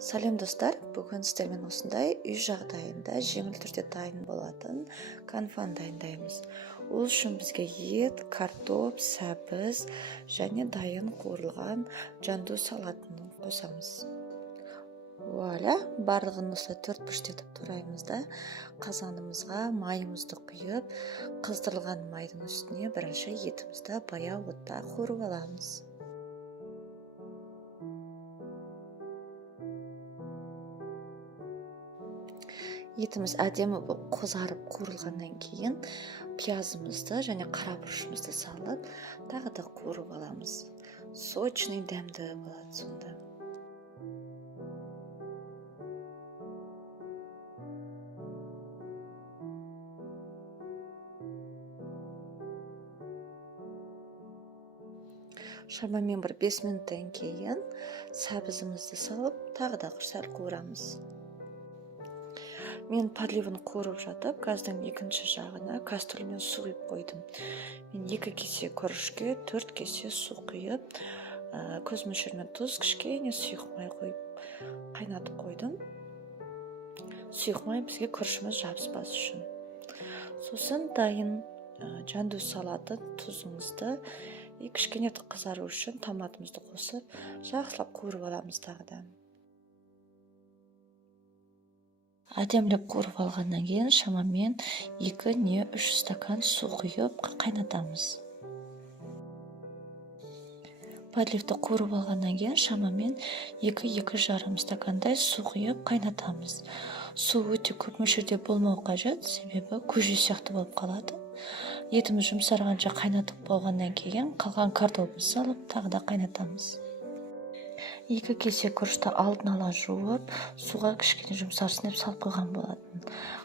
Сәлем достар, бүгін сіздермен осындай үй жағдайында жеңіл түрде дайын болатын конфан дайындаймыз. Ол үшін бізге ет, картоп, сәбіз және дайын қуырылған жанду салатын қосамыз. Вуаля, барлығын осылай төрт бұрыштетіп тураймыз да, қазанымызға майымызды құйып, қыздырылған майдың үстіне бірінші етімізді баяу отта қуырып аламыз. Етіміз әдемі болып қызарып қуырылғаннан кейін пиязымызды және қара бұрышымызды салып, тағы да қуырып аламыз. Сочный, дәмді болады сонда. Шамамен бір 5 минуттан кейін сәбізімізді салып, тағы да сәл қуырамыз. Мен подливын қуырып жатып, газдың екінші жағына кастрюльмен су құйып қойдым. Мен 2 кесе күрішке 4 кесе су құйып, көз мөлшерімен тұз, кішкене сұйық май қойып қайнатып қойдым. Сұйық май бізге күрішіміз жабыспас үшін. Сосын дайын жанду салатын тұзымызды кішкене қызару үшін томатымызды қосып, жақсылап қуырып аламыз тағы да. Әдемілеп қуырып алғаннан кейін шамамен 2 не 3 стакан су құйып қайнатамыз. Подливті қуырып алғаннан кейін шамамен 2-2,5 стакандай су құйып қайнатамыз. Су өте көп мөлшерде болмау қажет, себебі көже сияқты болып қалады. Етіміз жұмсарғанша қайнатып болғаннан кейін қалған картопты салып, тағы да қайнатамыз. 2 кесе күрішті алдын ала жуып, суға кішкене жұмсарсын деп салып қойған болатын.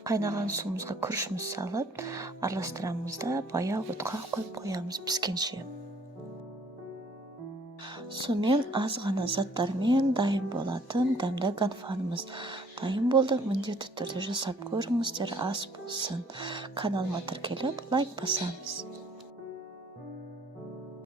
Қайнаған суымызға күрішіміз салып, араластырамыз да баяу отқа қойып қоямыз піскенше. Сонымен аз ғана заттармен дайын болатын дәмді конфанымыз дайын болды. Міндетті түрде жасап көріңіздер, ас болсын. Каналыма тіркеліп, лайк басамыз.